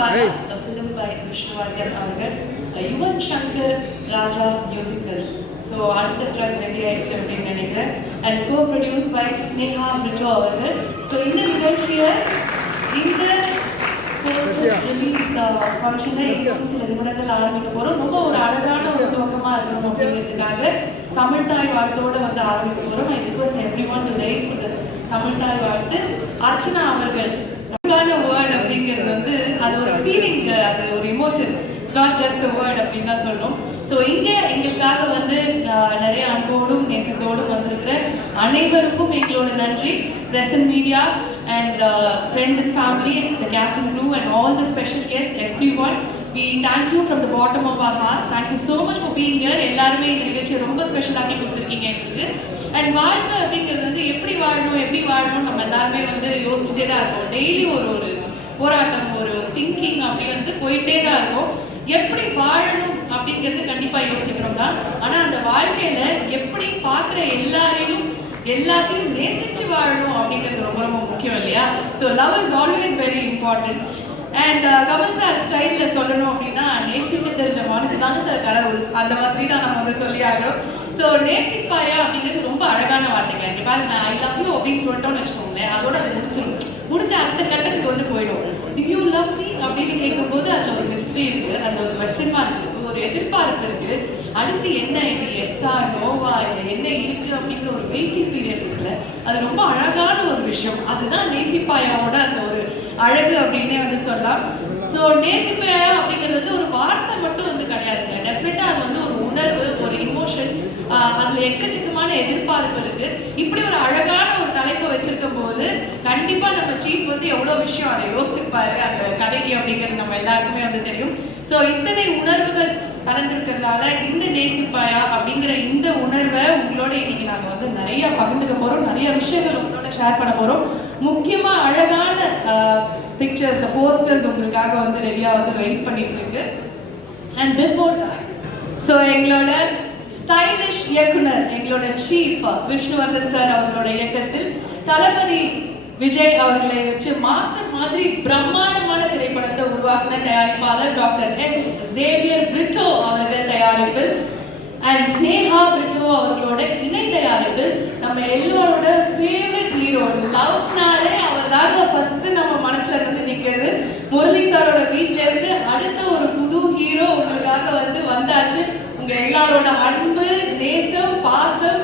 a film by Vishnuvardhan அவர்கள் Yuvan Shankar Raja musical so அடுத்த track ready ஆயிடுச்சு அப்படின்னு நினைக்கிறேன். And co produce by Sneha Britto அவர்கள். ஸோ இந்த நிகழ்ச்சியை இந்த ரிலீஸ் ஃபங்க்ஷனை இன்னும் சில நிமிடங்கள் ஆரம்பிக்க போகிறோம் ரொம்ப ஒரு அழகான ஒரு துவக்கமாக இருக்கணும் அப்படிங்கிறதுக்காக தமிழ் தாய் வாழ்த்தோட வந்து ஆரம்பிக்க போகிறோம் I request everyone to rise for Tamil Thai Vazhthu Archana அவர்கள். வேர்ட் அப்படிங்கிறது வந்து அது ஒரு ஃபீலிங் அது ஒரு emotion it's not just a word அப்படின்னு தான் சொல்லணும். ஸோ இங்கே எங்களுக்காக வந்து நிறைய அன்போடும் நேசத்தோடும் வந்திருக்கிற அனைவருக்கும் எங்களோட நன்றி. Present media and friends and family the cast and crew and all the special guest everyone we thank you from the bottom of our hearts thank you so much for being here எல்லாருமே இந்த நிகழ்ச்சியை ரொம்ப ஸ்பெஷலாக்கி கொடுத்துருக்கீங்க எங்களுக்கு. And வாழ்க்கை அப்படிங்கிறது வந்து எப்படி வாழணும் எப்படி வாழணும் நம்ம எல்லாருமே வந்து யோசிச்சுட்டே தான் இருக்கோம். டெய்லி ஒரு ஒரு போராட்டம் திங்கிங் அப்படி வந்து போயிட்டே தான் இருக்கும். எப்படி வாழணும் அப்படிங்கிறது கண்டிப்பா யோசிக்கிறோம் தான். ஆனா அந்த வாழ்க்கையில எப்படி பார்க்குற எல்லாரையும் எல்லாத்தையும் நேசிச்சு வாழணும் அப்படிங்கிறது ரொம்ப ரொம்ப முக்கியம் இல்லையா? So love is always very important and Kamal sir ஸ்டைலில் சொல்லணும் அப்படின்னா நேசிக்க தெரிஞ்ச மனசு தாங்க சார் கடவுள். அந்த மாதிரி தான் நம்ம வந்து சொல்லி ஆகிறோம் ஸோ நேசிப்பாயா அப்படிங்கிறது ரொம்ப அழகான வார்த்தைங்க. இங்கே பாருங்க ஐ லவ் யூ அப்படின்னு சொல்லிட்டோம்னு வச்சுக்கோங்களேன் அதோட அது முடிச்சிடும் முடிஞ்ச அடுத்த கட்டத்துக்கு வந்து போயிடும். டு யூ லவ் மீ அப்படின்னு கேட்கும்போது அதில் ஒரு மிஸ்ட்ரி இருக்கு அதில் ஒரு கொஸ்டின் மார்க் இருக்கு ஒரு எதிர்பார்ப்பு இருக்கு. அடுத்து என்ன இது எஸ்ஸா நோவா இல்லை என்ன இருக்கு அப்படிங்கிற ஒரு வெயிட்டிங் பீரியட் இருக்குல்ல அது ரொம்ப அழகான ஒரு விஷயம். அதுதான் நேசிப்பாயாவோட அந்த ஒரு அழகு அப்படின்னே வந்து சொல்லலாம். ஸோ நேசிப்பாயா அப்படிங்கிறது வந்து ஒரு வார்த்தை மட்டும் வந்து கிடையாதுங்க. டெஃபினட்டா அது வந்து ஒரு உணர்வு ஒரு இமோஷன் அதுல எக்கச்சக்கமான எதிர்பார்ப்பு இருக்கு. இப்படி ஒரு அழகான ஒரு வச்சிருக்கும் போது கண்டிப்பா நம்ம சீஃப் வந்து எவ்வளவு விஷயம் அதை யோசிச்சிருப்பாரு அந்த கதைக்கு அப்படிங்கிறது நம்ம எல்லாருக்குமே வந்து தெரியும். ஸோ இத்தனை உணர்வுகள் கலந்துருக்கிறதால இந்த நேசிப்பாயா அப்படிங்கிற இந்த உணர்வை உங்களோட இன்னைக்கு நாங்க வந்து நிறைய பகிர்ந்துக்க போறோம். நிறைய விஷயங்கள் உங்களோட ஷேர் பண்ண போறோம். முக்கியமா அழகான பிக்சர்ஸ் போஸ்டர்ஸ் உங்களுக்காக வந்து ரெடியா வந்து வெயிட் பண்ணிட்டு இருக்கு. அண்ட் பிஃபோர் தட் ஸோ எங்களோட ஸ்டைலிஷ் இயக்குனர் எங்களோட சீஃப் விஷ்ணுவர்தன் சார் அவர்களோட இயக்கத்தில் தளபதி விஜய் அவர்களை வச்சு மாஸ்டர் மாதிரி பிரம்மாண்டமான திரைப்படத்தை உருவாக்கின தயாரிப்பாளர் டாக்டர் எஸ் ஜேவியர் பிரிட்டோ அவர்கள் தயாரிப்பில் அண்ட் ஸ்னேகா பிரிட்டோ அவர்களோட இணை தயாரிப்பில் நம்ம எல்லோரோட ஃபேவரட் ஹீரோ லவ்னாலே அவர் தாங்க ஃபர்ஸ்ட் நம்ம மனசுல இருந்து நிக்கிறது முரளி சாரோட வீட்ல இருந்து அடுத்த ஒரு புது ஹீரோ உங்களுக்காக வந்து வந்தாச்சு. உங்க எல்லாரோட அன்பு நேசம் பாசம்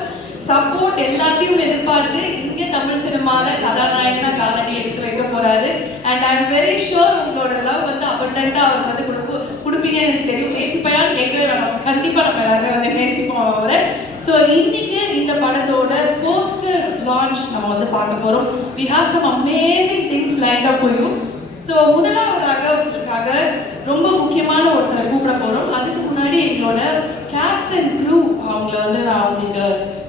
சப்போர்ட் எல்லாத்தையும் எதிர்பார்த்து இங்க தமிழ் சினிமால கதாநாயகனா காலடி எடுத்து வைக்க போறாரு. And I am very sure உங்களோட லவ் வந்து அபண்டண்டா அவர் வந்து கொடுக்கும் கொடுப்பீங்க எனக்கு தெரியும். நேசிப்பையான்னு கேட்கவே வேணாம். கண்டிப்பா நம்ம எல்லாருமே வந்து நேசிப்போம் அவரை. ஸோ இன்னைக்கு இந்த படத்தோட போஸ்டர் லான்ச் நம்ம வந்து பார்க்க போறோம். We have some amazing things line up you so முதலாவதாக உங்களுக்காக ரொம்ப முக்கியமான ஒருத்தரை கூப்பிட போறோம். அதுக்கு முன்னாடி எங்களோட கேஸ்ட் அண்ட் க்ரூ அவங்கள வந்து நான் உங்களுக்கு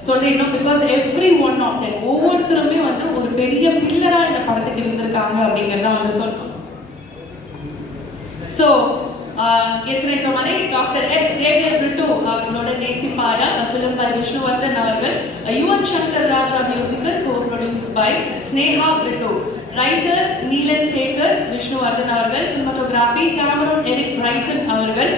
சொல்லிடணும் because every one of them ஒவ்வொருத்தருமே வந்து ஒரு பெரிய பில்லரா இந்த படத்துக்கு இருந்திருக்காங்க அப்படிங்கிறத வந்து சொல்லணும். ஸோ ஏற்கனவே சொன்ன மாதிரி டாக்டர் எஸ். சேவியர் பிரிட்டோ அவர்களோட நேசிப்பாயா ஃபிலிம் பை விஷ்ணுவர்தன் அவர்கள் Yuvan Shankar Raja musical co produce by Sneha Britto. Writers Neelan Sekar Vishnuvardhan அவர்கள் சினிமாட்டோகிராஃபி கேமரோன் எரிக் பிரைசன் அவர்கள்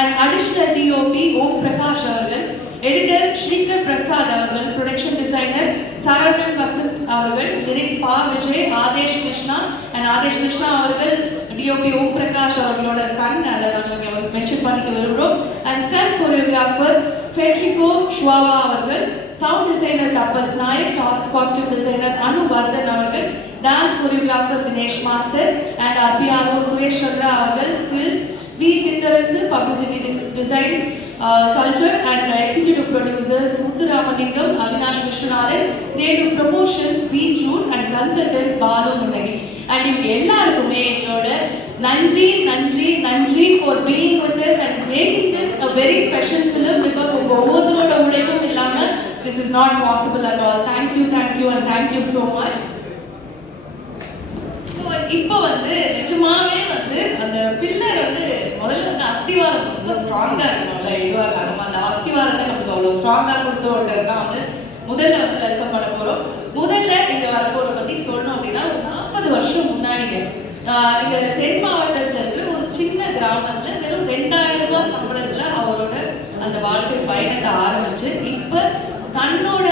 and additional DOP Om Prakash அவர்கள். எடிட்டர் ஸ்ரீகர் பிரசாத் அவர்கள் ப்ரொடக்ஷன் டிசைனர் சரவணன் வசந்த் அவர்கள் லிரிக்ஸ் பா விஜய் ஆதேஷ் கிருஷ்ணா அண்ட் ஆதேஷ் கிருஷ்ணா அவர்கள் DOP Om Prakash அவர்களோட Sun அதை நாங்கள் மென்ஷன் பண்ணிக்க விரும்புகிறோம் அண்ட் ஸ்டன் கொரியோகிராஃபர் ஃபெட்ரிகோ ஷுவாவா அவர்கள் sound designer Tapas Nayak costume designer Anu Vardhan அவர்கள் dance choreographer Dinesh master and PRO Suresh Chandra அவர்கள் stills V Chithrasu publicity designs culture and executive producers Muthuramalingam Avinash Viswanathan creative promotions V June and consultant Balu முன்னணி and இவங்க எல்லாருக்குமே எங்களோட நன்றி நன்றி நன்றி for being with this and making this a very special film because உங்க ஒவ்வொருத்தரோட உழைப்பும் இல்லாமல் this is not possible at all thank you thank you and thank you so much இப்போ வந்து நிஜமாவே வந்து அந்த பில்லர் வந்து முதல்ல வந்து அஸ்திவாரம் ரொம்ப ஸ்ட்ராங்கா இருக்கும்ல இதுவா நம்ம அந்த அஸ்திவாரத்தை நமக்கு அவ்வளவு ஸ்ட்ராங்கா கொடுத்த தான் வந்து முதல்ல வந்து வெல்கம் பண்ண போறோம். முதல்ல இங்க வரப்போற பத்தி சொல்லணும் அப்படின்னா ஒரு நாற்பது வருஷம் முன்னாடிங்க தென் இங்க தென் ஒரு சின்ன கிராமத்துல வெறும் ரெண்டாயிரம் ரூபாய் சம்பளத்துல அவரோட அந்த வாழ்க்கை பயணத்தை ஆரம்பிச்சு இப்போ தன்னோட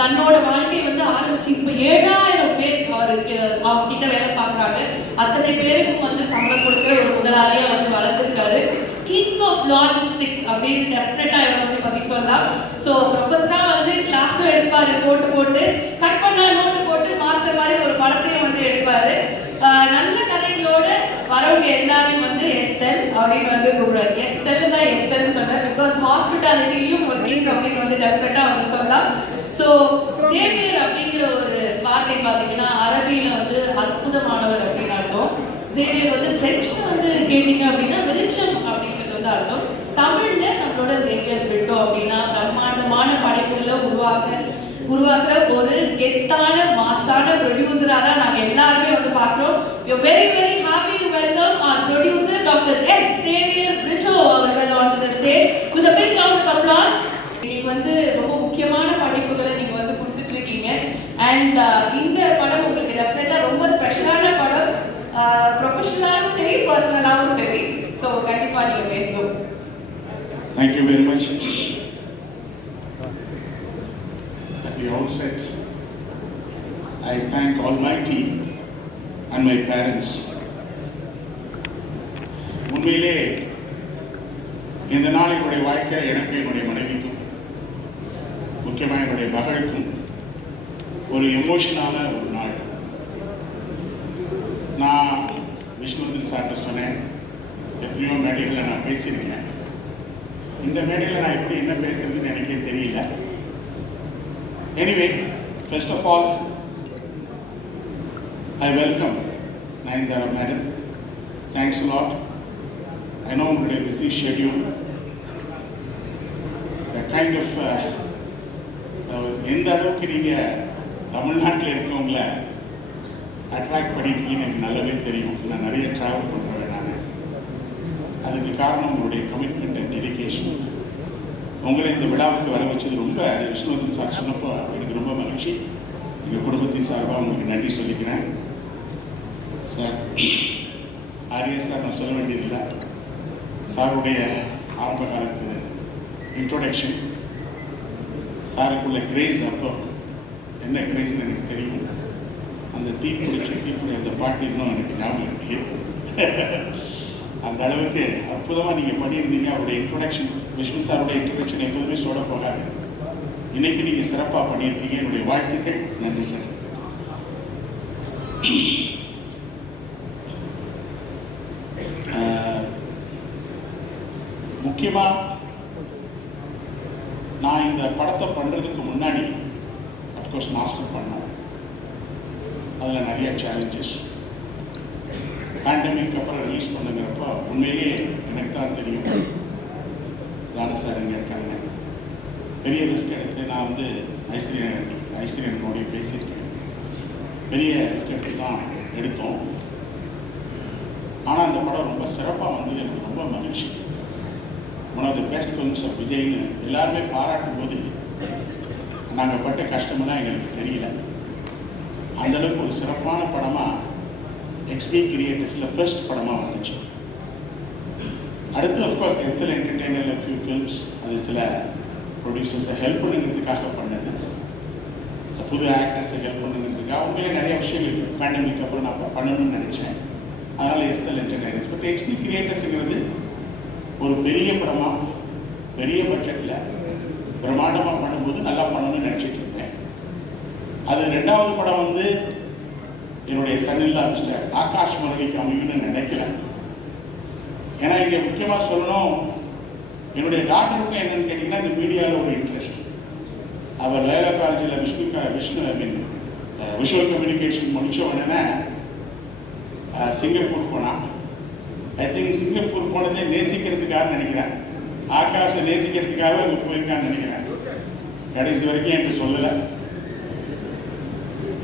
தன்னோட வாழ்க்கையை வந்து ஆரம்பிச்சு இப்ப ஏழாயிரம் பேர் அவருக்கு அவர்கிட்ட வேலை பார்க்கறாங்க. அத்தனை பேருக்கும் வந்து சம்பளம் கொடுக்குற ஒரு முதலாளியா வந்து வளர்த்திருக்காரு. கிங் ஆஃப் லாஜிஸ்டிக்ஸ் அப்படின்னு டெஃபினட்டா இவரை வந்து பத்தி சொல்லலாம். ஸோ ப்ரொஃபஸரா வந்து கிளாஸும் எடுப்பாரு போட்டு போட்டு. கட் பண்ணா நோட்டு போட்டு மாஸ்டர் மாதிரி ஒரு படத்தையும் வந்து எடுப்பாரு. நல்ல கதைகளோட வரவங்க எல்லாரையும் வந்து எஸ்டெல் அப்படின்னு வந்து கூப்பிடுறாரு. எஸ்டெல் தான் எஸ்டெல்னு சொன்னேன் பிகாஸ் ஹாஸ்பிட்டாலிட்டிலையும் ஒரு அப்படின்னு வந்து டெஃபினட்டா அவங்க சொல்லலாம். ஸோ சேவியர் அப்படிங்கிற ஒரு வார்த்தை பார்த்தீங்கன்னா அரபியில் வந்து அற்புதமானவர் அப்படின்னு அர்த்தம். சேவியர் வந்து ஃப்ரெஞ்சில் வந்து கேட்டீங்க அப்படின்னா வெளிச்சம் அப்படிங்கிறது வந்து அர்த்தம். தமிழ்ல நம்மளோட சேவியர் பிரிட்டோ அப்படின்னா பிரம்மாண்டமான படைப்புகளை உருவாக்குற உருவாக்குற ஒரு கெத்தான மாசான ப்ரொடியூசராக தான் நாங்க எல்லாருமே வந்து பார்க்குறோம். You very very happy welcome our producer, Dr. S. Xavier Brito அவர்கள் on to the stage with a big round of applause இன்னைக்கு வந்து ரொம்ப முக்கியமான படைப்புகளை நீங்க வந்து கொடுத்துட்டு இருக்கீங்க அண்ட் uh, இந்த படம் உங்களுக்கு டெஃபினட்டா ரொம்ப ஸ்பெஷலான படம் uh, ப்ரொஃபஷனலாகவும் சரி பர்சனலாகவும் சரி ஸோ கண்டிப்பா நீங்க பேசுவோம் Thank you very much. At the outset, I thank Almighty and my parents. உண்மையிலே இந்த நாள் என்னுடைய வாழ்க்கையில் எனக்கு என்னுடைய மனைவிக்கும் முக்கியமாக என்னுடைய மகளுக்கும் ஒரு எமோஷனான ஒரு நாள். நான் விஷ்ணுவர்தன் சார்கிட்ட சொன்னேன். எத்தனையோ மேடைகளில் நான் பேசியிருக்கேன். இந்த மேடையில் நான் எப்படி என்ன பேசுறதுன்னு எனக்கே தெரியல. Anyway first of all I welcome Nayanthara madam thanks lot I know உங்களுடைய busy schedule the kind of எந்த அளவுக்கு நீங்கள் தமிழ்நாட்டில் இருக்கவங்கள அட்ராக்ட் பண்ணியிருக்கீங்கன்னு எனக்கு நல்லாவே தெரியும். நான் நிறைய ட்ராவல் பண்ணுறேன் நான். அதுக்கு காரணம் உங்களுடைய கமிட்மெண்ட் அண்ட் டெடிக்கேஷன் உங்களை இந்த விழாவுக்கு வர வச்சது ரொம்ப விஷ்ணுவர்தன் சார் சொன்னப்போ எனக்கு ரொம்ப மகிழ்ச்சி. எங்கள் குடும்பத்தின் சார்பாக உங்களுக்கு நன்றி சொல்லிக்கிறேன். சார் ஆரியா சார் நான் சொல்ல வேண்டியதில்லை. சாருடைய ஆரம்ப காலத்து இன்ட்ரோடக்ஷன் சாருக்குள்ள கிரேஸ் அப்போ என்ன கிரேஸ்னு எனக்கு தெரியும். அந்த தீப்பிடிச்ச தீப்பிடி அந்த பாட்டு இன்னும் எனக்கு ஞாபகம் இருக்கு. அந்த அளவுக்கு அற்புதமாக நீங்கள் பண்ணியிருந்தீங்க. அவருடைய இன்ட்ரோடக்ஷன் விஷ்ணு சாருடைய இன்ட்ரோடக்ஷன் எப்போதுமே சொல்ல போகாது. இன்னைக்கு நீங்கள் சிறப்பாக பண்ணியிருக்கீங்க. என்னுடைய வாழ்த்துக்கள். நன்றி சார். கண்டிப்பாக நான் இந்த படத்தை பண்ணுறதுக்கு முன்னாடி அஃப்கோர்ஸ் மாஸ்டர் பண்ணோம். அதில் நிறைய சேலஞ்சஸ் பேண்டமிக் அப்புறம் ரிலீஸ் பண்ணுங்கிறப்போ உண்மையிலேயே எனக்கு தான் தெரியும். தான சார் இங்கே இருக்காங்க. பெரிய ரிஸ்க் எடுத்து நான் வந்து ஐஸ்வர்யன் ஐஸ்வர்யனோடைய பேசியிருக்கேன். பெரிய ரிஸ்க் எடுத்து தான் எடுத்தோம். ஆனால் அந்த படம் ரொம்ப சிறப்பாக வந்தது. எனக்கு ரொம்ப மகிழ்ச்சி. One of the best films of விஜய்னு எல்லாருமே பாராட்டும் போது நாங்கள் பட்ட கஷ்டம்லாம் எங்களுக்கு தெரியல. அந்த அளவுக்கு ஒரு சிறப்பான படமாக எக்ஸ்பி கிரியேட்டர்ஸில் ஃபர்ஸ்ட் படமாக வந்துச்சு. அடுத்து அஃப்கோர்ஸ் எஸ்தல் என்டர்டெய்னர் ஃபியூ ஃபிலிம்ஸ் அது சில ப்ரொடியூசர்ஸை ஹெல்ப் பண்ணுங்கிறதுக்காக பண்ணது. புது ஆக்டர்ஸை ஹெல்ப் பண்ணுங்கிறதுக்காக உண்மையிலே நிறைய விஷயங்கள் பேண்டமிக் அப்புறம் நான் பண்ணணும்னு நினச்சேன். அதனால் எஸ்எல் என்டர்டெய்னர்ஸ் பட் எக்ஸ்பி கிரியேட்டர்ஸுங்கிறது ஒரு பெரிய படமாக பெரிய பட்ஜெட்டில் பிரம்மாண்டமாக பண்ணும்போது நல்லா பண்ணணும்னு நினச்சிட்டு இருந்தேன். அது ரெண்டாவது படம் வந்து என்னுடைய சன்னில்லா மிஸ்டர் ஆகாஷ் முரளிக்கு அமையும்னு நினைக்கல. ஏன்னா இங்கே முக்கியமாக சொல்லணும் என்னுடைய டாக்டருக்கு என்னன்னு கேட்டிங்கன்னா இந்த மீடியாவில் ஒரு இன்ட்ரெஸ்ட் அவர் லேலா காலேஜில் விஷ்ணு க- Vishnu I mean visual communication முடித்த உடனே சிங்கப்பூர் போனான் ஐ திங்க் சிங்கப்பூர் போனதே நேசிக்கிறதுக்காக நினைக்கிறேன். ஆகாஷை நேசிக்கிறதுக்காக அங்கே போயிருக்கான்னு நினைக்கிறேன். கடைசி வரைக்கும் என்கிட்ட சொல்லலை.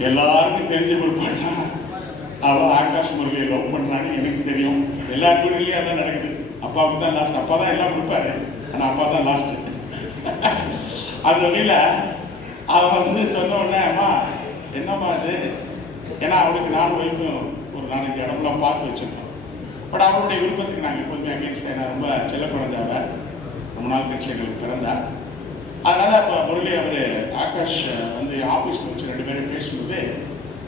எல்லாருக்கும் தெரிஞ்ச கொடுப்பாங்க அவ ஆகாஷ் முருகையை லவ் பண்றான்னு எனக்கு தெரியும். எல்லா வீடுலையும் அதான் நடக்குது. அப்பாவுக்கு தான் லாஸ்ட் அப்பா தான் எல்லாம் கொடுப்பாரு. ஆனால் அப்பா தான் லாஸ்ட் அந்த வகையில் அவன் வந்து சொன்ன உடனே அம்மா என்னம்மா அது ஏன்னா அவளுக்கு நான் ஒய்ஃபும் ஒரு நாலஞ்சு இடம்லாம் பார்த்து வச்சிருக்கோம். பட் அவருடைய விருப்பத்துக்கு நாங்கள் எப்போதுமே அகேன்ஸ்ட் ஏன்னா ரொம்ப செல்ல குழந்தை ரொம்ப நாள் கட்சி எங்களுக்கு பிறந்தா. அதனால் இப்போ முரளி அவர் ஆகாஷ் வந்து ஆஃபீஸில் வச்சு ரெண்டு பேரும் பேசும்போது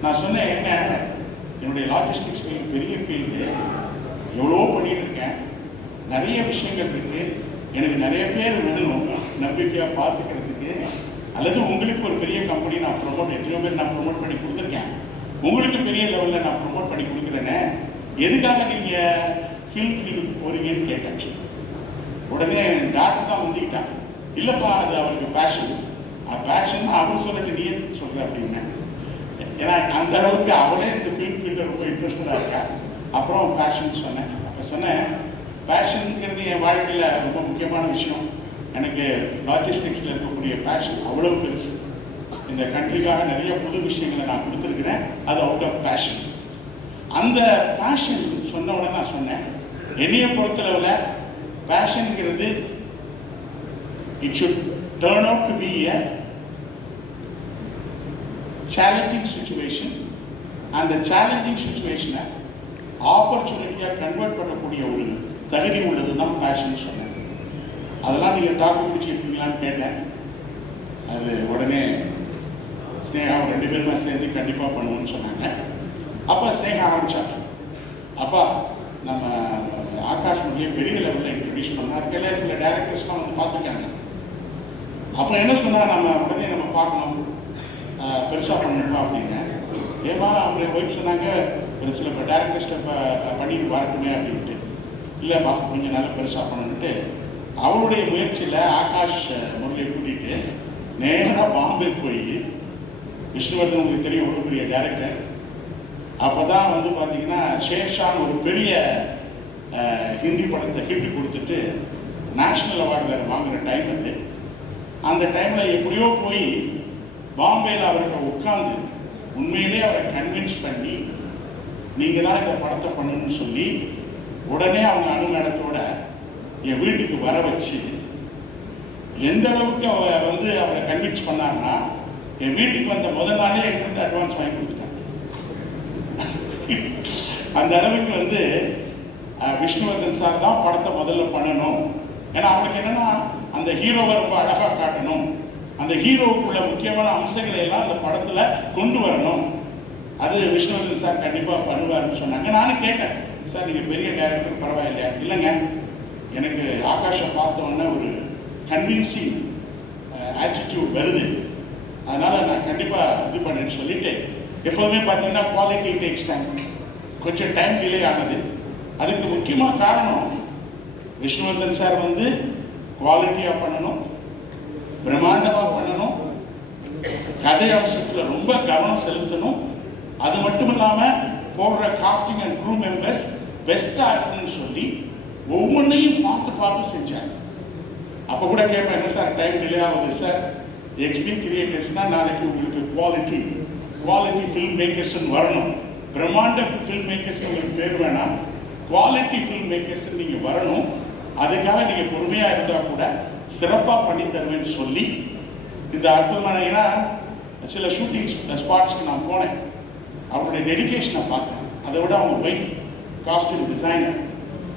நான் சொன்னேன் என்ன என்னுடைய லாஜிஸ்டிக்ஸ் ஃபீல்டு பெரிய ஃபீல்டு எவ்வளோ பண்ணிட்டு இருக்கேன் நிறைய விஷயங்கள் இருக்கு. எனக்கு நிறைய பேர் வேணும். நம்பிக்கையாக பார்த்துக்கிறதுக்கு அல்லது உங்களுக்கு ஒரு பெரிய கம்பெனி நான் ப்ரொமோட் எத்தனையோ பேர் நான் ப்ரொமோட் பண்ணி கொடுத்துருக்கேன். உங்களுக்கு பெரிய லெவலில் நான் ப்ரொமோட் பண்ணி கொடுக்குறேனே. எதுக்காக நீங்கள் ஃபில்ம் ஃபீல்டுக்கு போறீங்கன்னு கேட்டேன். உடனே டாக்டர் தான் முந்திக்கிட்டான் இல்லைப்பா அது அவருக்கு பேஷன் பேஷன் அவர் சொல்லிட்டு நீ எதுக்கு சொல்கிற அப்படின்னு. ஏன்னா அந்த அளவுக்கு அவளே இந்த ஃபீல்ட் ஃபீல்டில் ரொம்ப இன்ட்ரெஸ்டடாக இருக்கா அப்புறம் பேஷன் சொன்னேன். அப்போ சொன்னேன் பேஷனுங்கிறது என் வாழ்க்கையில் ரொம்ப முக்கியமான விஷயம். எனக்கு லாஜிஸ்டிக்ஸில் இருக்கக்கூடிய பேஷன் அவ்வளோ பெருசு. இந்த கண்ட்ரிக்காக நிறைய புது விஷயங்களை நான் கொடுத்துருக்குறேன். அது அவுட் ஆஃப் பேஷன் அந்த பேஷன் சொன்ன உடனே நான் சொன்னேன். என்னைய பொறுத்தளவில் பேஷனுங்கிறது it should turn out to be a challenging situation அந்த சேலஞ்சிங் சுச்சுவேஷனை ஆப்பர்ச்சுனிட்டியாக கன்வெர்ட் பண்ணக்கூடிய ஒரு தகுதி உள்ளது தான் பேஷன் சொன்னேன். அதெல்லாம் நீங்கள் தாக்கு பிடிச்சிருக்கீங்களான்னு கேட்டேன். அது உடனே ஸ்னேகா ரெண்டு பேருமே சேர்ந்து கண்டிப்பாக பண்ணுவோம்னு சொன்னாங்க. அப்பா ஸ்னேகா ஆரம்பிச்சாங்க. அப்பா நம்ம ஆகாஷ் மொழியை பெரிய லெவலில் இன்ட்ரடியூஸ் பண்ணோம் அதுக்கெல்லாம் சில டேரக்டர்ஸ்லாம் வந்து பார்த்துருக்காங்க. அப்போ என்ன சொன்னால் நம்ம உடனே நம்ம பார்க்கணும். பெருசாக பண்ணணுமா அப்படின்னு. ஏமா அவங்க ஒய்ஃப் சொன்னாங்க ஒரு சில டேரக்டர்ஸ்ட்டை பண்ணிட்டு வரட்டுமே அப்படின்ட்டு. இல்லைப்பா கொஞ்சம் நல்லா பெருசாக பண்ணணுன்ட்டு அவருடைய முயற்சியில் ஆகாஷ் முரளியை கூட்டிகிட்டு நேராக பாம்பே போய் விஷ்ணுவர்தன் உங்களுக்கு தெரியும் ஒரு பெரிய டேரக்டர் அப்போ தான் வந்து பார்த்தீங்கன்னா ஷேர்ஷான் ஒரு பெரிய ஹிந்தி படத்தை ஹிட் கொடுத்துட்டு நேஷ்னல் அவார்டு வேறு வாங்கின டைம் அது. அந்த டைமில் எப்படியோ போய் பாம்பேயில் அவர்கிட்ட உட்காந்து உண்மையிலே அவரை கன்வின்ஸ் பண்ணி நீங்கள் தான் இந்த படத்தை பண்ணணும்னு சொல்லி உடனே அவங்க அணுமேடத்தோட என் வீட்டுக்கு வர வச்சு எந்த அளவுக்கு அவ வந்து அவரை கன்வின்ஸ் பண்ணாங்கன்னா என் வீட்டுக்கு வந்த முதல் நாளே எங்கிட்ட அட்வான்ஸ் வாங்கி கொடுத்து அந்த அளவுக்கு வந்து விஷ்ணுவர்தன் சார் தான் படத்தை முதல்ல பண்ணணும். ஏன்னா அவனுக்கு என்னன்னா அந்த ஹீரோவை ரொம்ப அழகாக காட்டணும். அந்த ஹீரோவுக்குள்ள முக்கியமான அம்சங்களை எல்லாம் அந்த படத்தில் கொண்டு வரணும். அது விஷ்ணுவர்தன் சார் கண்டிப்பாக பண்ணுவாருன்னு சொன்னாங்க. நானும் கேட்டேன் சார் நீங்கள் பெரிய டைரக்டர் பரவாயில்லையா? இல்லைங்க. எனக்கு ஆகாஷை பார்த்தோன்னே ஒரு கன்வின்சிங் ஆட்டிடியூட் வருது. அதனால் நான் கண்டிப்பாக இது பண்ணேன்னு சொல்லிட்டு எப்போதுமே பார்த்தீங்கன்னா குவாலிட்டி டேக்ஸ் டைம் கொஞ்சம் டைம் டிலே ஆனது. அதுக்கு முக்கியமாக காரணம் விஷ்ணுவர்தன் சார் வந்து குவாலிட்டியாக பண்ணணும் பிரம்மாண்டமாக பண்ணணும் கதை அம்சத்தில் ரொம்ப கவனம் செலுத்தணும். அது மட்டும் இல்லாமல் போடுற காஸ்டிங் அண்ட் க்ரூ மெம்பர்ஸ் பெஸ்ட்டாக இருக்கணும்னு சொல்லி ஒவ்வொன்றையும் பார்த்து பார்த்து செஞ்சாங்க அப்போ கூட கேட்பேன் என்ன சார் டைம் டிலே ஆகுது? சார் எக்ஸ்பி கிரியேட்டர்ஸ்னால் நாளைக்கு உங்களுக்கு குவாலிட்டி குவாலிட்டி ஃபில்ம் மேக்கர்ஸ்னு வரணும். பிரம்மாண்ட ஃபில்ம் மேக்கர்ஸ் உங்களுக்கு பேர் வேணாம். குவாலிட்டி ஃபில்ம் மேக்கர்ஸ் நீங்கள் வரணும். அதுக்காக நீங்கள் பொறுமையாக இருந்தால் கூட சிறப்பாக பண்ணி தருவேன்னு சொல்லி இந்த அற்புதமான ஏன்னா சில ஷூட்டிங் ஸ்பாட்ஸ்க்கு நான் போனேன். அவருடைய டெடிக்கேஷனை பார்த்தேன். அதை விட அவங்க ஒய்ஃப் காஸ்டியூம் டிசைனர்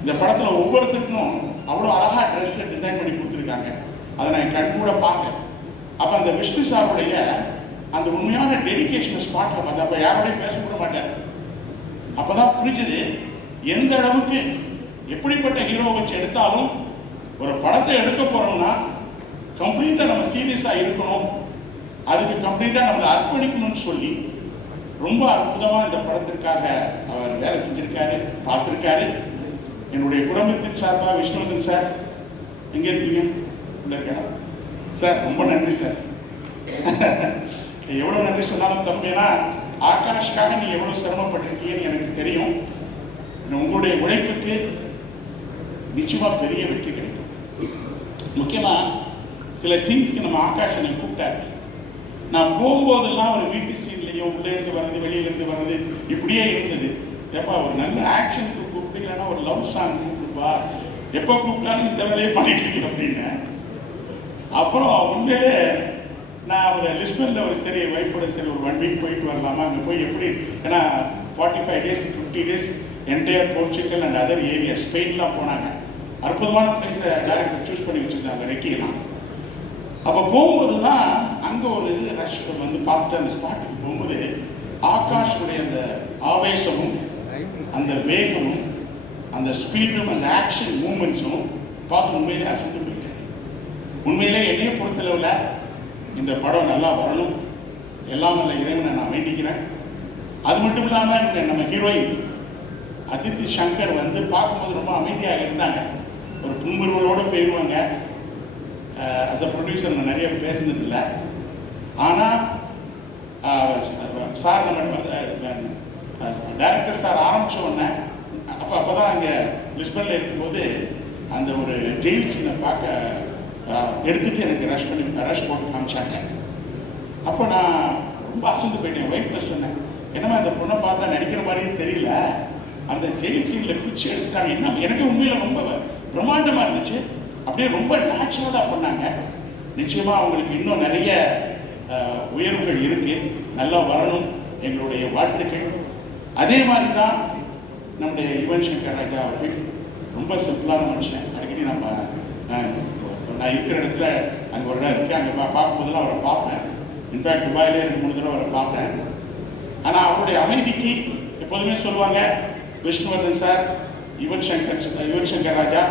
இந்த படத்தில் ஒவ்வொருத்தருக்கும் அவ்வளோ அழகாக ட்ரெஸ்ஸை டிசைன் பண்ணி கொடுத்துருக்காங்க. அதை நான் கண் கூட பார்த்தேன். அப்போ அந்த விஷ்ணு சாருடைய அந்த உண்மையான டெடிக்கேஷனை ஸ்பாட்டில் பார்த்தேன் அப்போ யாரோடையும் பேச கூட மாட்டேன் அப்போ தான் புரிஞ்சுது எந்த அளவுக்கு எப்படிப்பட்ட ஹீரோ வச்சு எடுத்தாலும் ஒரு படத்தை எடுக்க போகிறோம்னா கம்ப்ளீட்டாக நம்ம சீரியஸாக இருக்கணும். அதுக்கு கம்ப்ளீட்டாக நம்மளை அர்ப்பணிக்கணும்னு சொல்லி ரொம்ப அற்புதமாக இந்த படத்திற்காக அவர் வேலை செஞ்சிருக்காரு பார்த்துருக்காரு. என்னுடைய குடும்பத்தின் சார்பாக விஷ்ணுவர்தன் சார் எங்கே இருக்கீங்க? உள்ள இருக்கா சார் ரொம்ப நன்றி சார். எவ்வளோ நன்றி சொன்னாலும் தம்பினா ஆகாஷ்காக நீ எவ்வளோ சிரமப்பட்டிருக்கீன்னு எனக்கு தெரியும். உங்களுடைய உழைப்புக்கு நிச்சயமாக பெரிய வெற்றி கிடைக்கும். முக்கியமாக சில சீன்ஸ்க்கு நம்ம ஆகாஷனை கூப்பிட்டார். நான் போகும்போதெல்லாம் ஒரு வீட்டு சீன்லையும் உள்ளே இருந்து வர்றது வெளியில இருந்து வர்றது இப்படியே இருந்தது. ஏப்பா ஒரு நல்ல ஆக்ஷனுக்கு கூப்பிட்டு இல்லைன்னா ஒரு லவ் சாங் கூப்பிடுப்பா. எப்போ கூப்பிட்டாலும் இந்த வேலையை பண்ணிட்டு இருக்கேன் அப்படின்னு. அப்புறம் உண்மையிலே நான் ஒரு லிஸ்பனில் ஒரு சரி ஒய்ஃபோட சரி ஒரு ஒன் வீக் போயிட்டு வரலாமா? அங்கே போய் எப்படி ஏன்னா forty five days fifty days entire Portugal and other area ஸ்பெயின்லாம் போனாங்க. அற்புதமான பிளேஸை டேரக்டர் சூஸ் பண்ணி வச்சுருந்தாங்க ரெக்கியெல்லாம் அப்போ போகும்போது தான் அங்கே ஒரு இது ரஷ் வந்து பார்த்துட்டு அந்த ஸ்பாட்டுக்கு போகும்போது ஆகாஷுடைய அந்த ஆவேசமும் அந்த வேகமும் அந்த ஸ்பீடும் அந்த ஆக்ஷன் மூமெண்ட்ஸும் பார்த்து உண்மையிலே அசந்து போயிட்டு உண்மையிலே என்னைய பொறுத்தளவில் இந்த படம் நல்லா வரணும். எல்லாம் நல்ல இறைவனை நான் வேண்டிக்கிறேன். அது மட்டும் இல்லாமல் இங்கே நம்ம ஹீரோயின் அதித்தி சங்கர் வந்து பார்க்கும்போது ரொம்ப அமைதியாக இருந்தாங்க. ஒரு புன்முறுவலோடு போயிடுவாங்க அஸ் அ ப்ரொடியூசர் நான் நிறைய பேசினதில்லை ஆனால் சார் நம்ம டைரக்டர் சார் ஆரம்பித்த உடனே அப்போ அப்போ தான் அங்கே லிஸ்பனில் இருக்கும்போது அந்த ஒரு ஜெயில் சீனை பார்க்க அஹ், எடுத்துட்டு எனக்கு ரஷ் பண்ணி ரஷ் போட்டு காமிச்சாங்க. அப்போ நான் ரொம்ப அசந்து போயிட்டேன். ஒய்ஃப்ல சொன்னேன் என்னம்மா அந்த பொண்ணை பார்த்தா நடிக்கிற மாதிரியே தெரியல. அந்த ஜெயில் சீனில் பிடிச்சி எடுத்துட்டாங்க. என்ன எனக்கு உண்மையில் ரொம்ப பிரம்மாண்டமாக இருந்துச்சு. அப்படியே ரொம்ப நேச்சுரலாக பண்ணாங்க. நிச்சயமாக அவங்களுக்கு இன்னும் நிறைய உயர்வுகள் இருக்கு. நல்லா வரணும் எங்களுடைய வாழ்த்துக்கள். அதே மாதிரி தான் நம்முடைய யுவன் சங்கர் ராஜா அவர்கள் ரொம்ப சிம்பிளான மனுஷன் அடிக்கடி நம்ம நான் இருக்கிற இடத்துல அங்கே ஒரு இடம் இருக்குது அங்கே பா பார்க்கும்போதெல்லாம் அவரை பார்ப்பேன். இன்ஃபேக்ட் துபாயிலே ரெண்டு மூணு தடவை அவரை பார்த்தேன். ஆனால் அவருடைய அமைதிக்கு எப்போதுமே சொல்லுவாங்க விஷ்ணுவர்தன் சார் யுவன் சங்கர் யுவன் சங்கர் ராஜா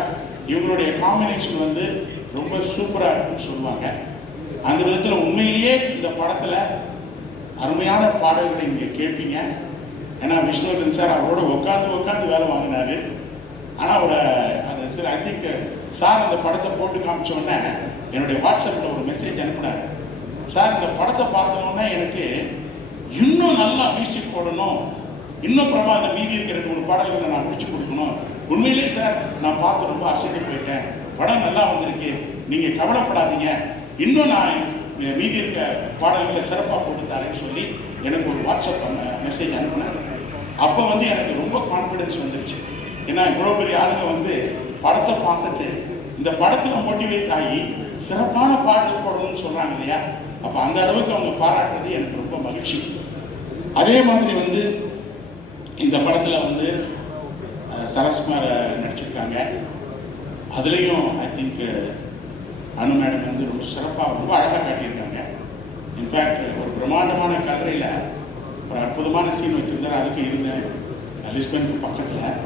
இவங்களுடைய காம்பினேஷன் வந்து ரொம்ப சூப்பராக இருக்குன்னு சொல்லுவாங்க. அந்த விதத்தில் உண்மையிலேயே இந்த படத்தில் அருமையான பாடல்களை இங்கே கேட்பீங்க. ஏன்னா விஷ்ணுவர்தன் சார் அவரோட உட்காந்து உட்காந்து வேலை வாங்கினார். ஆனால் அவரை அந்த சரி ஐ திங்க் சார் அந்த படத்தை போட்டு காமிச்ச உடனே என்னுடைய வாட்ஸ்அப்பில் ஒரு மெசேஜ் அனுப்புனார். சார் இந்த படத்தை பார்த்தோன்னே எனக்கு இன்னும் நல்லா மியூசிக் போடணும். இன்னும் பிரமா அந்த மீதி இருக்கிற ரெண்டு மூணு பாடல்களை நான் முடிச்சு கொடுக்கணும். உண்மையிலேயே சார் நான் பார்த்து ரொம்ப அசைட்டு போயிட்டேன். படம் நல்லா வந்திருக்கு. நீங்கள் கவலைப்படாதீங்க. இன்னும் நான் மீதி இருக்க பாடல்களை சிறப்பாக போட்டு தரேன்னு சொல்லி எனக்கு ஒரு வாட்ஸ்அப் மெசேஜ் அனுப்புனார். அப்போ வந்து எனக்கு ரொம்ப கான்ஃபிடென்ஸ் வந்துருச்சு. ஏன்னா இவ்வளோ பெரிய ஆளுங்க வந்து படத்தை பார்த்துட்டு இந்த படத்தில் மோட்டிவேட் ஆகி சிறப்பான பாடல் போடணும்னு சொல்கிறாங்க இல்லையா? அப்போ அந்த அளவுக்கு அவங்க பாராட்டுறது எனக்கு ரொம்ப மகிழ்ச்சி. அதே மாதிரி வந்து இந்த படத்தில் வந்து சரஸ்குமார நடிச்சிருக்காங்க. அதுலேயும் ஐ திங்க் அனு மேடம் வந்து ரொம்ப சிறப்பாக ரொம்ப அழகாக காட்டியிருக்காங்க. இன்ஃபேக்ட் ஒரு பிரம்மாண்டமான கல்லறையில் ஒரு அற்புதமான சீன் வச்சுருந்தார். அதுக்கு இருந்தேன் லிஸ்பனுக்கு பக்கத்தில்.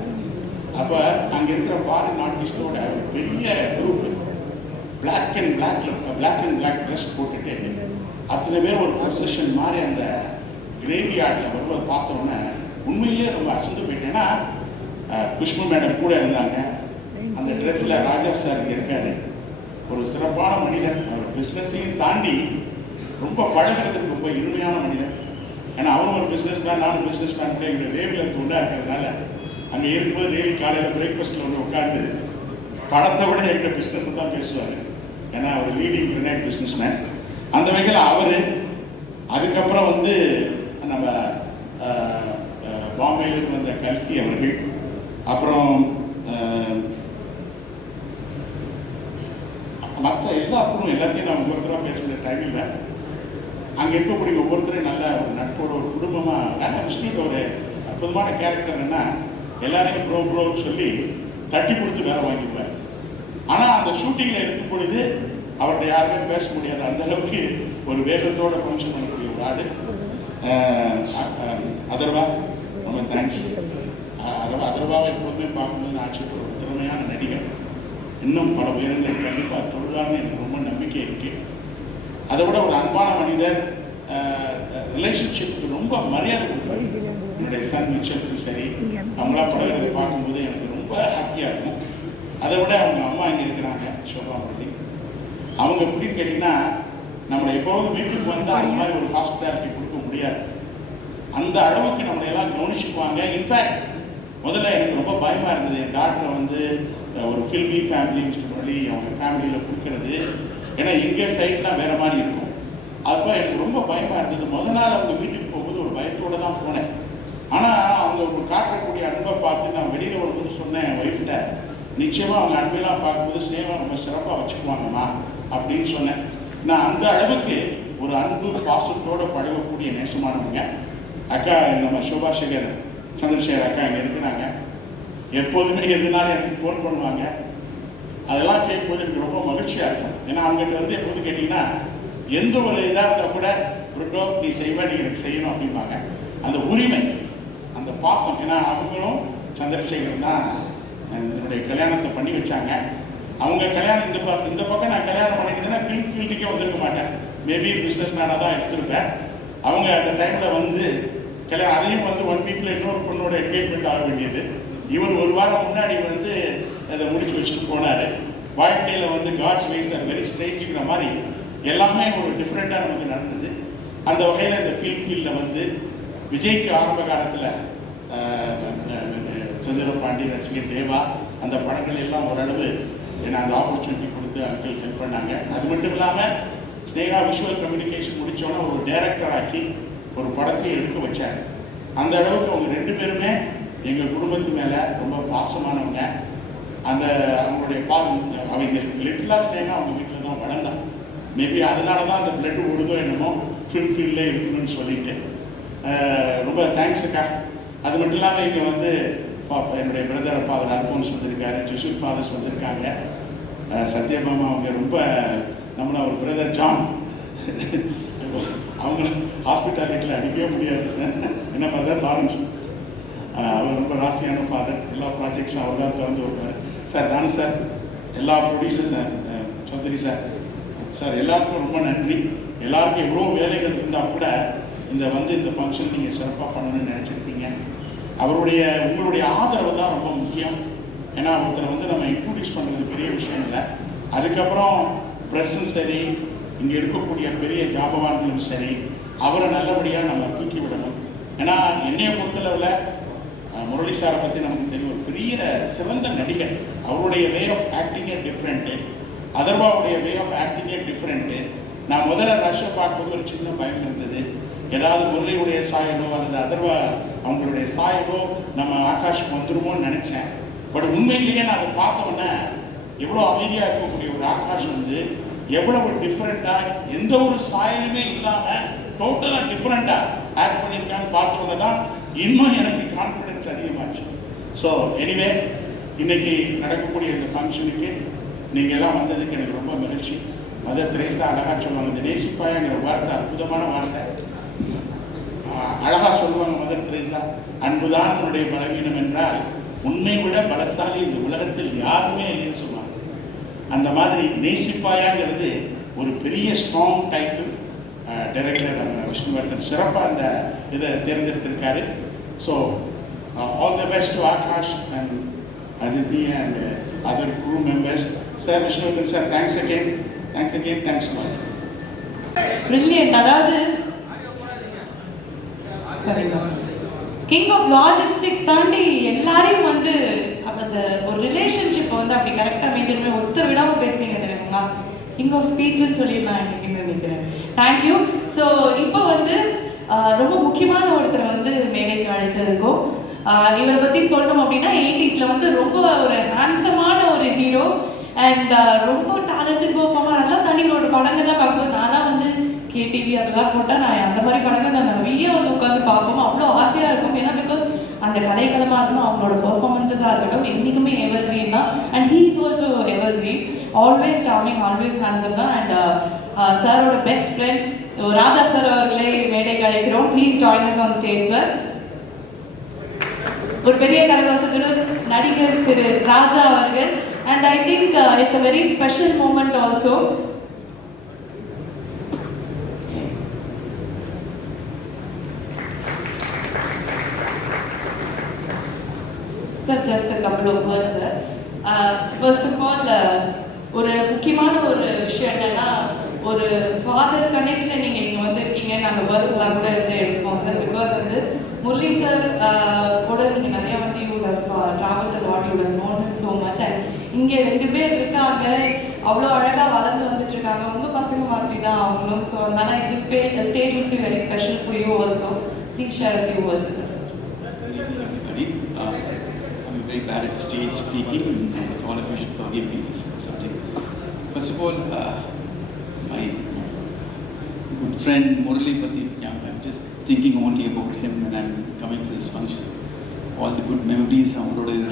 அப்போ அங்கே இருக்கிற ஃபாரின் ஆர்டிஸ்டோட ஒரு பெரிய குரூப் பிளாக் அண்ட் பிளாக்ல பிளாக் அண்ட் பிளாக் ட்ரெஸ் போட்டுட்டு அத்தனை பேர் ஒரு ப்ரொசஷன் மாதிரி அந்த கிரேவி ஆர்டில் வருவதை பார்த்தோன்னே உண்மையிலேயே ரொம்ப அசந்து போயிட்டேன்னா குஷ்பு மேடம் கூட இருந்தாங்க. அந்த ட்ரெஸ்ஸில் ராஜா சார் இங்கே இருக்காரு. ஒரு சிறப்பான மனிதர். அவர் பிஸ்னஸையும் தாண்டி ரொம்ப பழகிறதுக்கு ரொம்ப இனிமையான மனிதர். ஏன்னா அவரும் ஒரு பிஸ்னஸ் மேன் நானும் பிஸ்னஸ் மேன் கூட எங்களுடைய வேவில் ஒன்றா இருக்கிறதுனால அங்கே இருக்கும்போது டெய்லி காலையில் பிரேக்ஃபாஸ்ட்டில் வந்து உட்காந்து படத்தை விட எங்கிட்ட பிஸ்னஸ் தான் பேசுவார். ஏன்னா அவர் லீடிங் கிரனைட் பிஸ்னஸ் மேன் அந்த வகையில் அவர் அதுக்கப்புறம் வந்து நம்ம அஹ், பாம்பேயிலிருந்து வந்த கல்கி அவர்கள் அப்புறம் மற்ற எல்லா அப்புறம் எல்லாத்தையும் நான் ஒவ்வொருத்தராக பேசுகிற டைம் இல்லை. அங்கே இருக்கக்கூடிய ஒவ்வொருத்தரையும் நல்ல ஒரு நட்போட ஒரு குடும்பமாக ஆனால் விஷ்ணுக்கு ஒரு அற்புதமான கேரக்டர் என்ன எல்லாரையும் ப்ரோ ப்ரோன்னு சொல்லி தட்டி கொடுத்து வேலை வாங்கியிருந்தார். ஆனால் அந்த ஷூட்டிங்கில் இருக்கும் பொழுது அவர்கிட்ட யாருமே பேச முடியாது அந்த அளவுக்கு ஒரு வேகத்தோட ஃபங்க்ஷன் பண்ணக்கூடிய ஒரு ஆடு அதர்வா ரொம்ப தேங்க்ஸ் அதர்வா அதர்வாவை எப்போதுமே பார்க்கும்போது நான் ஆட்சியப்படுற ஒரு திறமையான நடிகர். இன்னும் பல உயரங்களை கண்டிப்பாக தொழுதான்னு எனக்கு ரொம்ப நம்பிக்கை இருக்குது அதை விட ஒரு அன்பான மனிதர் ரிலேஷன்ஷிப்புக்கு ரொம்ப மரியாதை கொடுக்குறாரு. என்னுடைய சன் மிச்சத்துக்கும் சரி அவங்களா பழகிறத பார்க்கும்போது எனக்கு ரொம்ப ஹாப்பியாக இருக்கும். அதை விட அவங்க அம்மா இங்கே இருக்கிறாங்க சோபா பள்ளி அவங்க எப்படின்னு கேட்டிங்கன்னா நம்மளை எப்போதும் வீட்டுக்கு வந்தால் அந்த மாதிரி ஒரு ஹாஸ்பிட்டாலிட்டி கொடுக்க முடியாது. அந்த அளவுக்கு நம்மளை எல்லாம் கவனிச்சுக்குவாங்க. இன்ஃபேக்ட் முதல்ல எனக்கு ரொம்ப பயமாக இருந்தது. என் டாக்டரை வந்து ஒரு ஃபில்மி ஃபேமிலி மிஸ்டர் முரளி அவங்க ஃபேமிலியில் கொடுக்கறது. ஏன்னா எங்கே சைட்லாம் வேறு மாதிரி இருக்கும். அப்போ எனக்கு ரொம்ப பயமாக இருந்தது. முத நாள் அவங்க வீட்டுக்கு போகும்போது ஒரு பயத்தோடு தான் போனேன். ஆனால் அவங்க ஒரு காட்டக்கூடிய அன்பை பார்த்து நான் வெளியில் வரும்போது சொன்னேன் என் ஒய்ஃப்கிட்ட நிச்சயமாக அவங்க அன்பெல்லாம் பார்க்கும்போது ஸ்னேகம் ரொம்ப சிறப்பாக வச்சுக்குவாங்கம்மா அப்படின்னு சொன்னேன். நான் அந்த அளவுக்கு ஒரு அன்பு பாசத்தோடு பழகக்கூடிய நேசமானவங்க. அக்கா நம்ம சுபாஷகர் சந்திரசேகர் அக்கா இங்கே இருக்கிறாங்க. எப்போதுமே எதுனாலும் எனக்கு ஃபோன் பண்ணுவாங்க. அதெல்லாம் கேட்கும்போது எனக்கு ரொம்ப மகிழ்ச்சியாக இருக்கும். ஏன்னா அவங்ககிட்ட வந்து எப்போது கேட்டிங்கன்னா எந்த ஒரு இதாக இருந்தால் கூட ஒரு டோப் நீ செய்வேன் நீ எனக்கு செய்யணும் அப்படிம்பாங்க. அந்த உரிமை அந்த பாசம் ஏன்னா அவங்களும் சந்திரசேகர் தான். என்னுடைய கல்யாணத்தை பண்ணி வச்சாங்க. அவங்க கல்யாணம் இந்த பக்கம் இந்த பக்கம் நான் கல்யாணம் பண்ணியிருந்தேன்னா ஃபிலிம் ஃபீல்டுக்கே வந்திருக்க மாட்டேன். மேபி பிஸ்னஸ் மேனாக தான் எடுத்திருப்பேன் அவங்க அந்த டைமில் வந்து கல்யாணம் அதையும் வந்து ஒன் வீக்கில் இன்னொரு பொண்ணோட என்கேஜ்மெண்ட் ஆக வேண்டியது. இவர் ஒரு வாரம் முன்னாடி வந்து அதை முடிச்சு வச்சுட்டு போனார். வாழ்க்கையில் வந்து காட்ஸ் வைஸ் ஆர் வெரி ஸ்ட்ரேஞ்சுங்கிற மாதிரி எல்லாமே ஒரு டிஃப்ரெண்ட்டாக நமக்கு நடந்தது. அந்த வகையில் இந்த ஃபீல்ட் ஃபீல்டில் வந்து விஜய்க்கு ஆரம்ப காலத்தில் சந்திர பாண்டி ரசிகர் தேவா அந்த படங்கள் எல்லாம் ஓரளவு என்னை அந்த ஆப்பர்ச்சுனிட்டி கொடுத்து அங்கிள் ஹெல்ப் பண்ணாங்க. அது மட்டும் இல்லாமல் ஸ்னேகா விஷுவல் கம்யூனிகேஷன் முடித்தோன்னா ஒரு டைரக்டர் ஆக்கி ஒரு படத்தையும் எடுக்க வச்சார். அந்த அளவுக்கு அவங்க ரெண்டு பேருமே எங்கள் குடும்பத்து மேலே ரொம்ப பாசமானவங்க. அந்த அவங்களுடைய பா அவங்க லிட்டிலாக ஸ்னேகா அவங்க வீட்டில் தான் வளர்ந்தான் மேபி அதனால தான் அந்த பிளட் ஓடுதோ என்னமோ ஃபில் ஃபீல்டில் இருக்கணும்னு சொல்லிட்டு. ரொம்ப தேங்க்ஸ் அக்கா. அது மட்டும் இல்லாமல் இங்கே வந்து ஃபா- என்னுடைய பிரதர் ஃபாதர் அல்ஃபோன்ஸ் வந்திருக்காரு ஜுசூப் ஃபாதர்ஸ் வந்திருக்காங்க. சத்யபாமா அவங்க ரொம்ப நம்மள ஒரு பிரதர் ஜான் அவங்க ஹாஸ்பிட்டாலிட்டியில் அடிக்கவே முடியாது. என்ன ஃபாதர் லாரன்ஸ் அவர் ரொம்ப ராசியான ஃபாதர் எல்லா ப்ராஜெக்ட்ஸும் அவர் தான் திறந்து வைப்பார். சார் நான் சார் எல்லா ப்ரொடியூசர்ஸ் சௌத்ரி சார் சார் எல்லாருக்கும் ரொம்ப நன்றி. எல்லாருக்கும் எவ்வளோ வேலைகள் இருந்தால் கூட இந்த வந்து இந்த ஃபங்க்ஷன் நீங்கள் சிறப்பாக பண்ணணும்னு நினச்சிருக்கீங்க. அவருடைய உங்களுடைய ஆதரவு தான் ரொம்ப முக்கியம். ஏன்னா ஒருத்தரை வந்து நம்ம இன்ட்ரடியூஸ் பண்ணுறது பெரிய விஷயம் இல்லை. அதுக்கப்புறம் ப்ரெஸ்ஸும் சரி இங்கே இருக்கக்கூடிய பெரிய ஜாபவான்களும் சரி அவரை நல்லபடியாக நம்ம தூக்கி விடணும். ஏன்னா என்னைய பொறுத்தளவில் முரளி சாரை பற்றி நமக்கு தெரியும். ஒரு பெரிய சிறந்த நடிகர். அவருடைய வே ஆஃப் ஆக்டிங்கே டிஃப்ரெண்ட்டு அதர்வாவுடைய வே ஆஃப் ஆக்டிங்கே டிஃப்ரெண்ட்டு நான் முதல்ல ரஷ்ஷை பார்க்கும்போது ஒரு சின்ன பயம் இருந்தது. ஏதாவது முரளியுடைய சாயலோ அல்லது அதர்வா அவங்களுடைய சாயலோ நம்ம ஆகாஷுக்கு வந்துருமோன்னு நினச்சேன். பட் உண்மையிலேயே நான் அதை பார்த்தோன்னே எவ்வளோ அமைதியாக இருக்கக்கூடிய ஒரு ஆகாஷ் வந்து எவ்வளவு டிஃப்ரெண்ட்டாக எந்த ஒரு சாயலுமே இல்லாமல் டோட்டலாக டிஃப்ரெண்ட்டாக ஆக்ட் பண்ணியிருக்கான்னு பார்த்தவங்க தான் இன்னும் எனக்கு கான்ஃபிடென்ஸ் அதிகமாச்சு. ஸோ எனிவே இன்னைக்கு நடக்கக்கூடிய இந்த ஃபங்க்ஷனுக்கு நீங்கள் எல்லாம் வந்ததுக்கு எனக்கு ரொம்ப மகிழ்ச்சி. மதர் திரேசா அழகா சொல்லுவாங்க இந்த நேசிப்பாயங்கிற வார்த்தை அற்புதமான வார்த்தை. அழகா சொல்லுவாங்க மதர் திரேசா அன்புதான் உன்னுடைய பலவீனம் என்றால் உண்மை விட பலசாலி இந்த உலகத்தில் யாருமே இல்லைன்னு சொல்லுவாங்க. அந்த மாதிரி நேசிப்பாயாங்கிறது ஒரு பெரிய ஸ்ட்ராங் டைட்டில் டைரக்டர் நம்ம விஷ்ணுவர்தன் சிறப்பாக அந்த இதை தேர்ந்தெடுத்திருக்காரு. So all the best to Akash and Aditi and other crew members sir Vishnuvardhan sir thanks again thanks again thanks much brilliant அதாவது சரிங்களா கிங் ஆஃப் லாஜிஸ்டிக்ஸ் தாண்டி எல்லாரையும் வந்து அந்த ஒரு ரிலேஷன்ஷிப் வந்து அப்படி கரெக்டாக மெயின்டைன் பண்ணி ஒருத்தர் விடாமல் பேசுறீங்க தெரியுங்களா கிங் ஆஃப் ஸ்பீச்சுன்னு சொல்லி நான் இன்னைக்கு நினைக்கிறேன் தேங்க்யூ ஸோ இப்போ வந்து ரொம்ப முக்கியமான ஒருத்தரை வந்து மேடைக்கு அழைக்க இருக்கோம் இவரை பற்றி சொல்லணும் அப்படின்னா எயிட்டிஸில் வந்து ரொம்ப ஒரு ஹேண்ட்ஸமான ஒரு ஹீரோ அண்ட் ரொம்ப டேலண்டட் பர்ஃபார்மர் அதெல்லாம் தாண்டி இவரோட படங்கள்லாம் பார்க்கும்போது நான்லாம் வந்து கேடிவி அதெல்லாம் போட்டால் நான் அந்த மாதிரி படங்கள் நான் நிறைய வந்து உட்காந்து பார்ப்போம். அவ்வளோ ஆசையாக இருக்கும். ஏன்னா பிகாஸ் அந்த கதைக்களமாக இருக்கணும் அவங்களோட பெர்ஃபார்மன்ஸஸாக இருக்கட்டும் என்றைக்குமே எவர் கிரீன் தான் and he is also evergreen always டாமிங் always handsome தான் அண்ட் சாரோட best friend so Raja sir அவர்களை மேடைக்கு அழைக்கிறோம். Please join us on stage sir ஒரு பெரிய கரகோஷத்துடன் நடிகர் திரு ராஜா அவர்கள். And I think it's a very special moment also sir just a couple of words sir first of all ஒரு முக்கியமான ஒரு விஷயம் என்னன்னா ஒரு ஃபாதர் கனெக்ட்ல நீங்க இங்க வந்திருக்கீங்க. நாங்கள் நாங்க பஸ் எல்லாம் கூட எடுத்து எடுப்போம் சார் பிகாஸ் வந்து முரளி சார் uh, கூட நீங்க நிறைய வந்து you have travel lot you known so much and இங்க ரெண்டு பேர் இருக்காங்க. அவ்வளோ அழகா வளர்ந்து வந்துட்டு இருக்காங்க உங்க பசங்க மாதிரி தான் அவங்களும். ஸோ அதனால இந்த state state very special very special for you please share you also very bad at stage speaking, and all of you should forgive me if something. First of all, uh, my good friend Murali Patip I'm just thinking only about him when I'm coming for this function. All the good memories, I'm going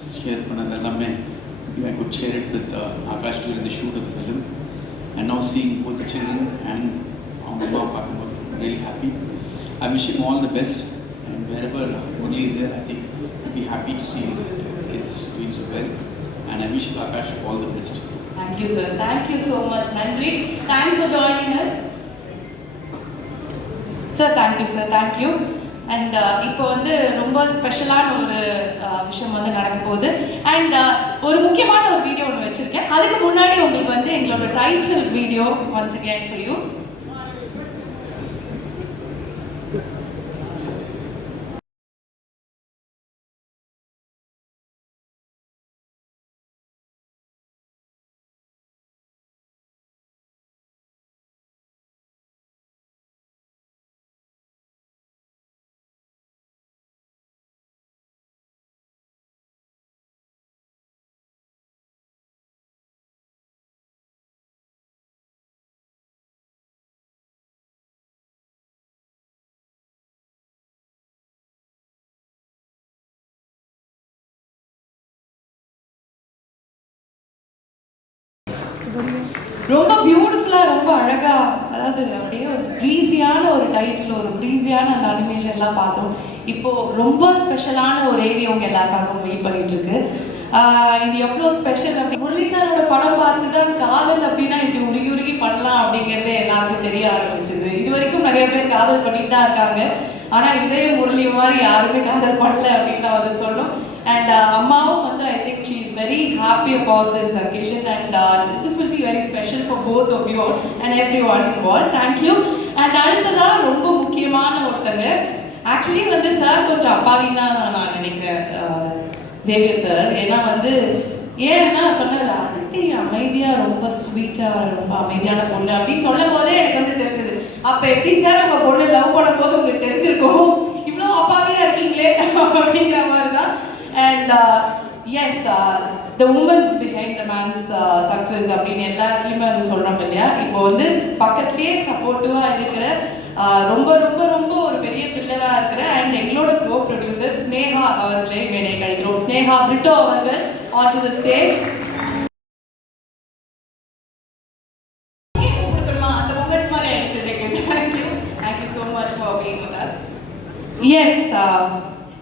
share I could share it with uh, Akash during the shoot of the film. And now seeing both the children and Amma really happy. I wish him all the best and wherever Murali is there, I think happy to see his kids doing so well. And I wish Akash all the best. Thank you sir thank you so much நன்றி thanks for joining us sir thank you sir thank you and இப்போ வந்து ரொம்ப ஸ்பெஷலான ஒரு uh, விஷயம் வந்து நடக்க போகுது. அண்ட் uh, ஒரு முக்கியமான ஒரு வீடியோ ஒன்று வச்சுருக்கேன். அதுக்கு முன்னாடி உங்களுக்கு வந்து எங்களோட title video once again for ரொம்ப பியூட்டிஃபுல்லாக ரொம்ப அழகாக அதாவது அப்படியே ஒரு ப்ரீஸியான ஒரு டைட்டில் ஒரு ப்ரீஸியான அந்த அனிமேஷன்லாம் பார்த்தோம். இப்போ ரொம்ப ஸ்பெஷலான ஒரு ஏவி அவங்க எல்லாருக்காகவும் வெயிட் பண்ணிட்டு இருக்கு ஆஹ் இது எவ்வளோ ஸ்பெஷல் அப்படி முரளி சாரோட படம் பார்த்து தான் காதல் அப்படின்னா இப்படி உருகி உருகி பண்ணலாம் அப்படிங்கிறது எல்லாருக்கும் தெரிய ஆரம்பிச்சது. இது வரைக்கும் நிறைய பேர் காதல் பண்ணிட்டு தான் இருக்காங்க. ஆனால் இதே முரளி மாதிரி யாருமே காதல் பண்ணல அப்படின்னு தான் வந்து சொல்லணும். அண்ட் அம்மாவும் வந்து I think she very very happy this occasion and and this will be very special for both of you and everyone involved. Thank you. And அடுத்ததாக ரொம்ப முக்கியமான ஒருத்தங்க. ஆக்சுவலி வந்து சார் கொஞ்சம் அப்பாவி தான் நான் நினைக்கிறேன் ஜேவியர் சார் ஏன்னா வந்து ஏன்னா சொன்னது அதித்தி அமைதியாக ரொம்ப ஸ்வீட்டாக ரொம்ப அமைதியான பொண்ணு. அப்படின்னு சொல்லும் போதே எனக்கு வந்து தெரிஞ்சது. அப்போ எப்படி சார் உங்கள் பொண்ணு லவ் பண்ணும் போது உங்களுக்கு தெரிஞ்சிருக்கும்? இவ்வளோ அப்பாவியாக இருக்கீங்களே அப்படிங்கிற மாதிரி தான் and yes the woman behind the man's success அப்படின்னு எல்லா இடத்துலையுமே வந்து சொல்கிறோம் இல்லையா? இப்போ வந்து பக்கத்துலேயே சப்போர்ட்டிவாக இருக்கிற uh, ரொம்ப ரொம்ப ரொம்ப ஒரு பெரிய பில்லராக இருக்கிற அண்ட் எங்களோட கோ ப்ரொடியூசர் ஸ்னேகா அவர்களே மேடை கழிக்கிறோம் ஸ்னேகா பிரிட்டோ அவர்கள் ஆன் டு த ஸ்டேஜ் கொடுக்கணுமா அந்த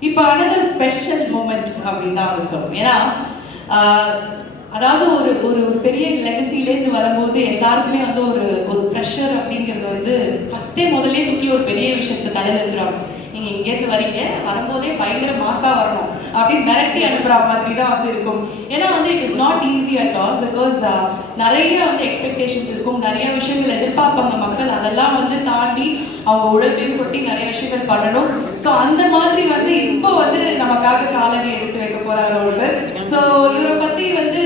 இப்போ அனதர் ஸ்பெஷல் மூமெண்ட் அப்படின்னு தான் அதை சொல்லணும். ஏன்னா அதாவது ஒரு ஒரு ஒரு பெரிய லெகசிலேருந்து வரும்போது எல்லாருக்குமே வந்து ஒரு ஒரு ப்ரெஷர் அப்படிங்கிறது வந்து ஃபஸ்ட்டே முதல்லே தூக்கி ஒரு பெரிய விஷயத்தை தலையில் வச்சுருவாங்க நீங்கள் இங்கேருந்து வரீங்க வரும்போதே பயங்கர மாசாக வரணும் அப்படின்னு மிரட்டி அனுப்புகிற மாதிரி தான் வந்து இருக்கும். ஏன்னா வந்து it is not easy at all because நிறைய வந்து எக்ஸ்பெக்டேஷன்ஸ் இருக்கும். நிறைய விஷயங்கள் எதிர்பார்ப்பாங்க மக்கள். அதெல்லாம் வந்து தாண்டி அவங்க உழைப்பையும் கொட்டி நிறைய விஷயங்கள் பண்ணணும். ஸோ அந்த மாதிரி வந்து இப்போ வந்து நமக்காக காலனி எடுத்து வைக்க போறாரு ஒருத்தர் ஸோ இவரை பத்தி வந்து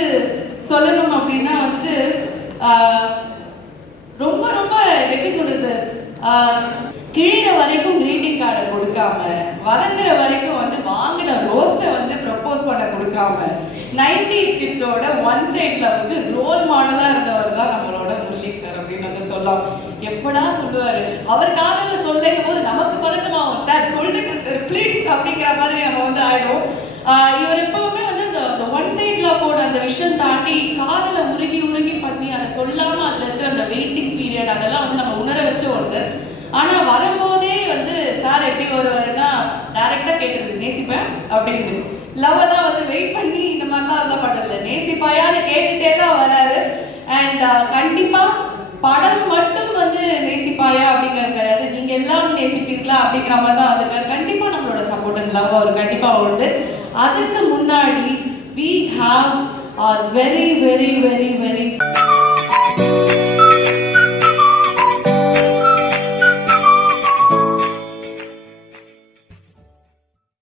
சொல்லணும் அப்படின்னா வந்துட்டு ஆஹ், ரொம்ப ரொம்ப எப்படி சொல்றது? ஆஹ், கிழிற வரைக்கும் கிரீட்டிங் கார்டை கொடுக்காம வதங்குற வரைக்கும் வந்து வாங்கின ரோஸை வந்து ப்ரப்போஸ் பண்ண கொடுக்காம நைன்டி கிட்ஸோட ஒன் சைட்ல வந்து ரோல் மாடலா இருந்தவர் தான் நம்மளோட முரளி சார் அப்படின்னு வந்து சொல்லலாம். எப்படா சொல்லுவாரு? அவர் காதல சொல்லுங்க போது நமக்கு பதட்டமாகும். சார் சொல்லுங்க சார் ப்ளீஸ் அப்படிங்கிற மாதிரி நம்ம வந்து ஆயிடும் இவர் எப்பவுமே வந்து அந்த ஒன் சைட் லவ்வோட அந்த விஷயம் தாண்டி காதல உருகி உருகி பண்ணி அதை சொல்லாம அதுல இருக்கிற அந்த வெயிட்டிங் பீரியட் அதெல்லாம் வந்து நம்ம உணர வச்ச ஒருத்தர். ஆனா வரும்போதே வந்து சார் எப்படி வருவாருன்னா டைரக்டா கேட்டுருது நேசிப்பேன் அப்படின்னு. லவ் எல்லாம் வந்து வெயிட் பண்ணி இந்த மாதிரிலாம் அதெல்லாம் பண்றதில்ல. நேசிப்பாயான்னு கேட்டுட்டே தான் வராரு. அண்ட் கண்டிப்பா படம் மட்டும் வந்து நேசிப்பாயா அப்படிங்கிறது கிடையாது. நீங்க எல்லாரும் நேசிப்பீர்களா அப்படிங்கிற மாதிரி தான் அதுக்கு கண்டிப்பா நம்மளோட சப்போர்ட் அண்ட் லவ் அவர் கண்டிப்பா உண்டு. அதுக்கு முன்னாடி we have are very very very very